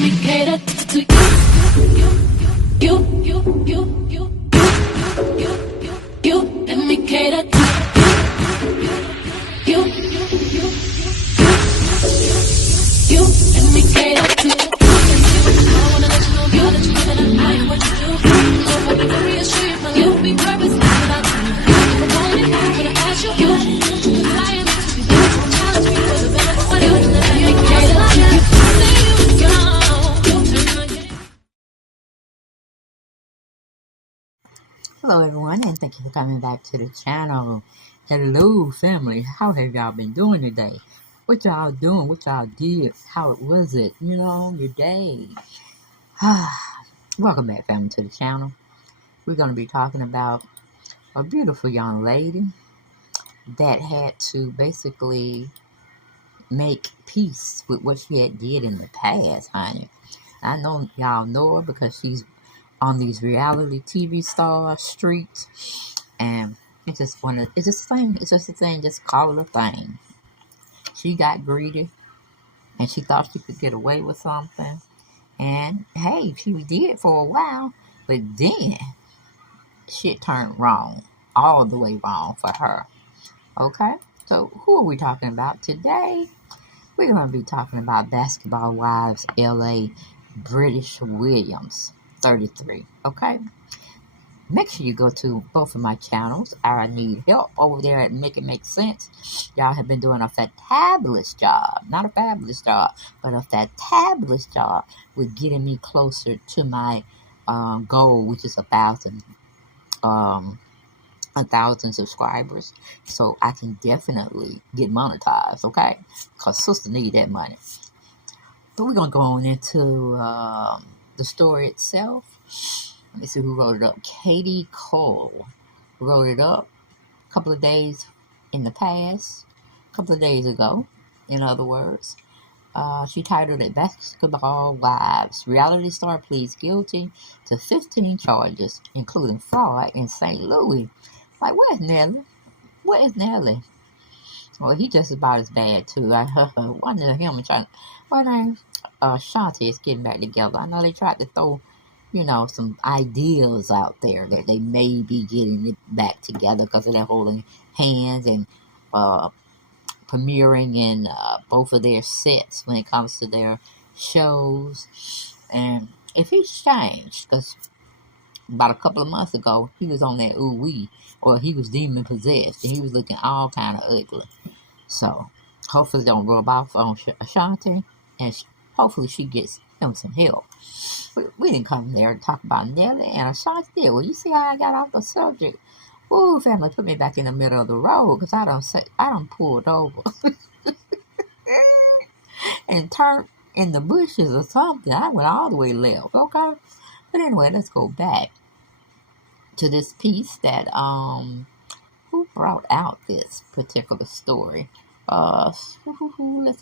me cater to you. Let me cater to you. Let me cater to you. I wanna let you know that you that I am what you do. So if I need to reassure you, my life will be purpose without you. If I want it, I'm gonna ask you. Cause I am to be there. Challenge me for the better. What do you let me cater to you? Hello everyone, and thank you for coming back to the channel. Hello family, how have y'all been doing today? What y'all doing? What y'all did? How was it? Your day. Welcome back family to the channel. We're going to be talking about a beautiful young lady that had to basically make peace with what she had did in the past, honey. I know y'all know her because she's on these reality TV star streets, and it's just a thing, just call it a thing. She got greedy, and she thought she could get away with something, and hey, she did for a while, but then shit turned wrong, all the way wrong for her. Okay, so who are we talking about today? We're going to be talking about Basketball Wives LA British Williams, 33, okay? Make sure you go to both of my channels. I need help over there at Make It Make Sense. Y'all have been doing a fantabulous job. Not a fabulous job, but a fantabulous job with getting me closer to my goal, which is 1,000 subscribers. So I can definitely get monetized, okay? Because sister need that money. But we're going to go on into the story itself. Let me see who wrote it up. Katie Cole wrote it up a couple of days in the past, a couple of days ago, in other words. She titled it Basketball Wives. Reality star pleads guilty to 15 charges, including fraud in St. Louis. Like, where's Nelly? Where is Nelly? Well, he just about as bad, too. One of him and Shanti is getting back together. I know they tried to throw some ideas out there that they may be getting it back together because of their holding hands and premiering in both of their sets when it comes to their shows. And if he's changed, because about a couple of months ago, he was on that ooh-wee, or he was demon-possessed, and he was looking all kind of ugly. So, hopefully don't rub off on Ashanti, and hopefully she gets him some help. We didn't come there to talk about Nelly and Ashanti did. Well, you see how I got off the subject? Ooh, family, put me back in the middle of the road because I done pulled over and turned in the bushes or something. I went all the way left, okay? But anyway, let's go back to this piece that who brought out this particular story? Let's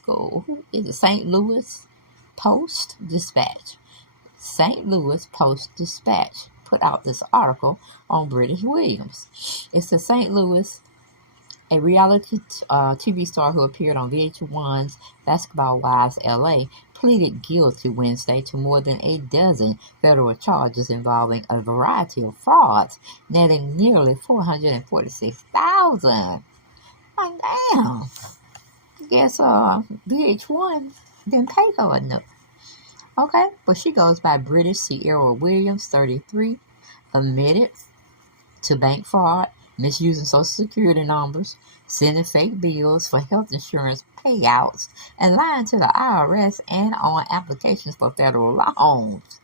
go. Who is it? St. Louis Post-Dispatch. St. Louis Post-Dispatch put out this article on British Williams. It says St. Louis, a reality TV star who appeared on VH1's Basketball Wives LA, pleaded guilty Wednesday to more than a dozen federal charges involving a variety of frauds, netting nearly $446,000. Like, damn. I guess VH1 didn't pay her enough. Okay, but she goes by British Sierra Williams, 33, admitted to bank fraud, misusing Social Security numbers, sending fake bills for health insurance payouts, and lying to the IRS and on applications for federal loans.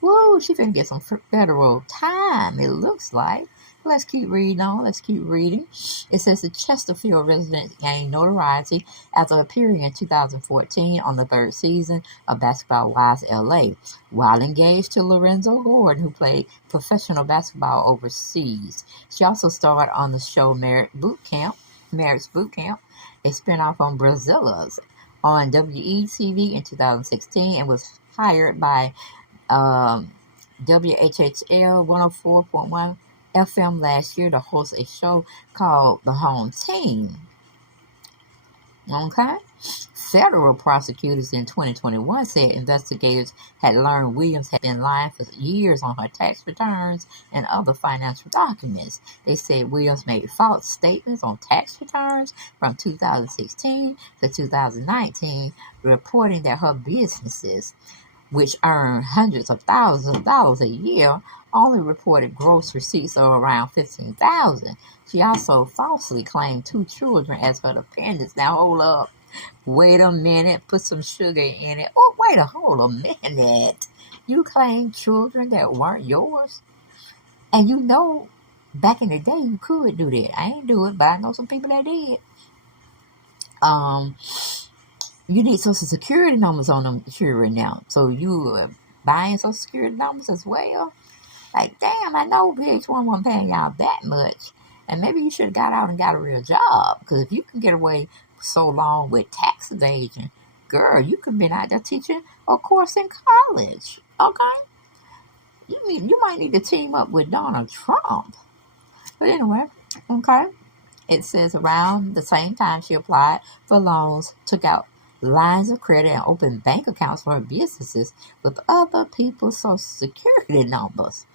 Woo, she finna get some federal time, it looks like. Let's keep reading on. Let's keep reading. It says the Chesterfield resident gained notoriety after appearing in 2014 on the third season of Basketball Wives LA, while engaged to Lorenzo Gordon, who played professional basketball overseas. She also starred on the show Marriage Boot Camp, a spinoff on Brazilians on WETV in 2016, and was hired by WHHL 104.1 FM last year to host a show called The Home Team. Okay? Federal prosecutors in 2021 said investigators had learned Williams had been lying for years on her tax returns and other financial documents. They said Williams made false statements on tax returns from 2016 to 2019, reporting that her businesses, which earn hundreds of thousands of dollars a year, only reported gross receipts of around $15,000. She also falsely claimed 2 children as her dependents. Now hold up. Wait a minute. Put some sugar in it. Oh, hold a minute. You claim children that weren't yours? And you know, back in the day, you could do that. I ain't do it, but I know some people that did. You need Social Security numbers on them children now. So you buying Social Security numbers as well? Like, damn, I know VH1 wasn't paying y'all that much. And maybe you should have got out and got a real job. Because if you can get away so long with tax evasion, girl, you could have been out there teaching a course in college. Okay? You might need to team up with Donald Trump. But anyway, okay. It says around the same time she applied for loans, took out lines of credit, and opened bank accounts for her businesses with other people's Social Security numbers.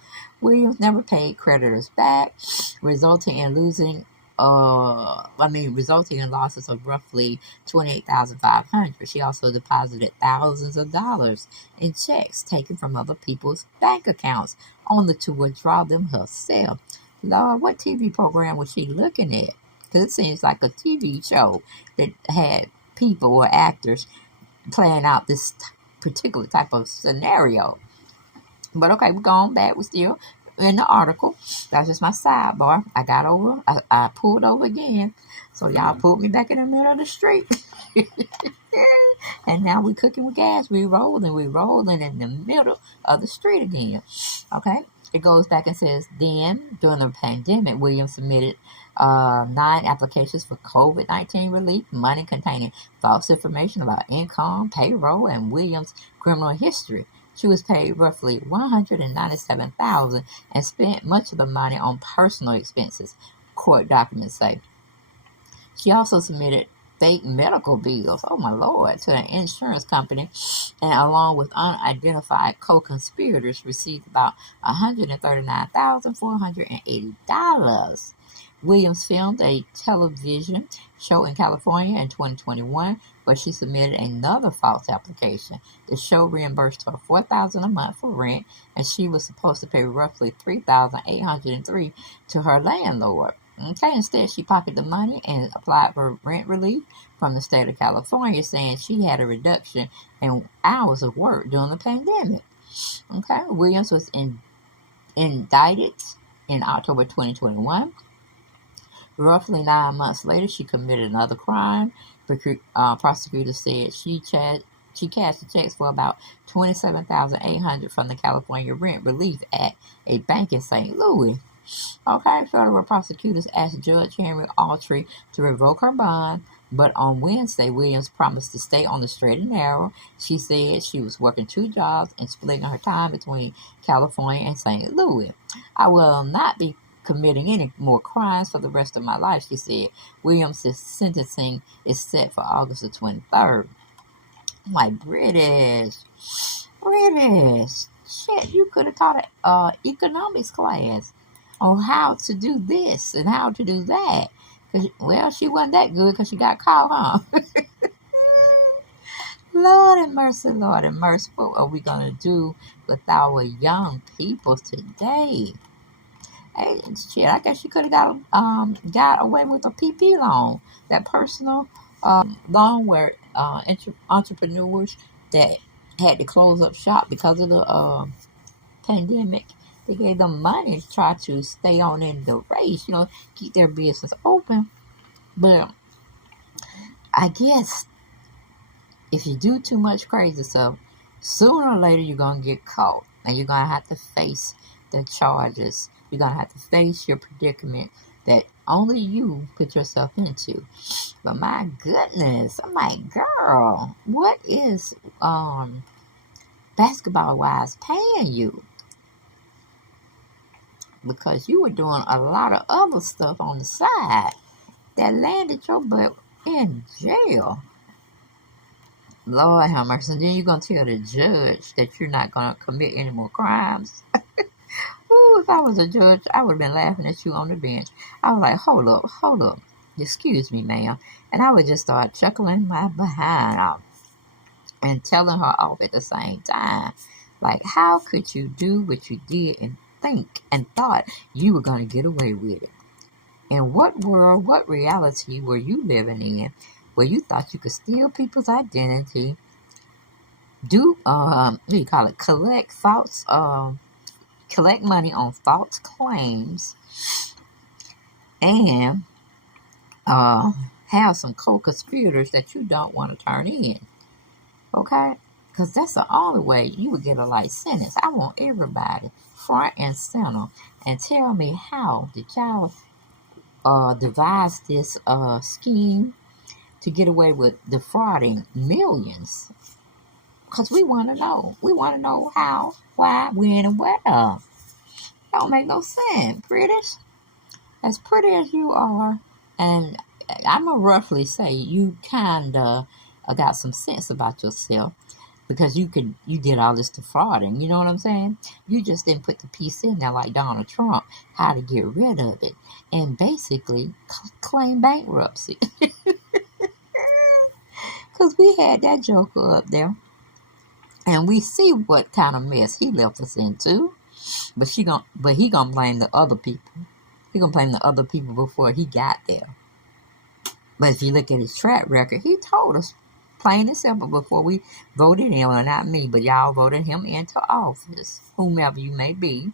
Williams never paid creditors back, resulting in losses of roughly $28,500. She also deposited thousands of dollars in checks taken from other people's bank accounts, only to withdraw them herself. Lord, what TV program was she looking at? Because it seems like a TV show that had people or actors playing out this particular type of scenario. But okay, we're going back. We're still in the article. That's just my sidebar. I pulled over again. So y'all pulled me back in the middle of the street. And now we cooking with gas. We rolling in the middle of the street again. Okay. It goes back and says, then, during the pandemic, Williams submitted 9 applications for COVID-19 relief, money containing false information about income, payroll, and Williams' criminal history. She was paid roughly $197,000 and spent much of the money on personal expenses, court documents say. She also submitted fake medical bills, oh my lord, to an insurance company, and along with unidentified co-conspirators received about $139,480. Williams filmed a television show in California in 2021, but she submitted another false application. The show reimbursed her $4,000 a month for rent, and she was supposed to pay roughly $3,803 to her landlord. Okay, instead she pocketed the money and applied for rent relief from the state of California, saying she had a reduction in hours of work during the pandemic. Okay, Williams was indicted in October 2021. Roughly 9 months later, she committed another crime. Prosecutors said she cashed the checks for about $27,800 from the California Rent Relief at a bank in St. Louis. Okay, federal prosecutors asked Judge Henry Autry to revoke her bond, but on Wednesday, Williams promised to stay on the straight and narrow. She said she was working 2 jobs and splitting her time between California and St. Louis. I will not be committing any more crimes for the rest of my life, she said. Williams' sentencing is set for August the 23rd. I'm like, British. Shit, you could have taught an economics class on how to do this and how to do that. Well, she wasn't that good because she got caught, huh? Lord have mercy, Lord have mercy. What are we going to do with our young people today? Hey, shit, I guess she could have got away with a PP loan, that personal loan where entrepreneurs that had to close up shop because of the pandemic, they gave them money to try to stay on in the race, keep their business open. But I guess if you do too much crazy stuff, sooner or later you're going to get caught. And you're going to have to face the charges. You're going to have to face your predicament that only you put yourself into. But my goodness, I'm like, girl, what is basketball wise paying you? Because you were doing a lot of other stuff on the side that landed your butt in jail. Lord have mercy. And then you're going to tell the judge that you're not going to commit any more crimes. Ooh, if I was a judge, I would have been laughing at you on the bench. I was like, hold up, hold up. Excuse me, ma'am. And I would just start chuckling my behind off and telling her off at the same time. Like, how could you do what you did and think and thought you were going to get away with it? In what world, what reality were you living in where you thought you could steal people's identity, do, what do you call it, collect money on false claims, and have some co-conspirators that you don't want to turn in, okay? Because that's the only way you would get a life sentence. I want everybody front and center and tell me, how did y'all devise this scheme to get away with defrauding millions? Because we want to know. We want to know how, why, when, and where. Don't make no sense, prettiest. As pretty as you are, and I'm going to roughly say you kind of got some sense about yourself, because you did all this defrauding, you know what I'm saying? You just didn't put the piece in there like Donald Trump, how to get rid of it, and basically claim bankruptcy. Because we had that joker up there, and we see what kind of mess he left us into. But he gonna blame the other people. He gonna blame the other people before he got there. But if you look at his track record, he told us plain and simple before we voted him, well, not me, but y'all voted him into office, whomever you may be.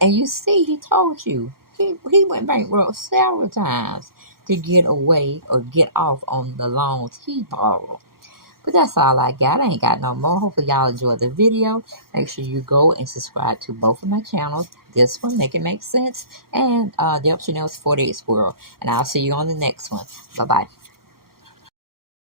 And you see, he told you he went bankrupt several times to get away or get off on the loans he borrowed. But that's all I got. I ain't got no more. Hopefully y'all enjoyed the video. Make sure you go and subscribe to both of my channels. This one, Make It Make Sense, and the other channel is 48 Squirrel. And I'll see you on the next one. Bye-bye.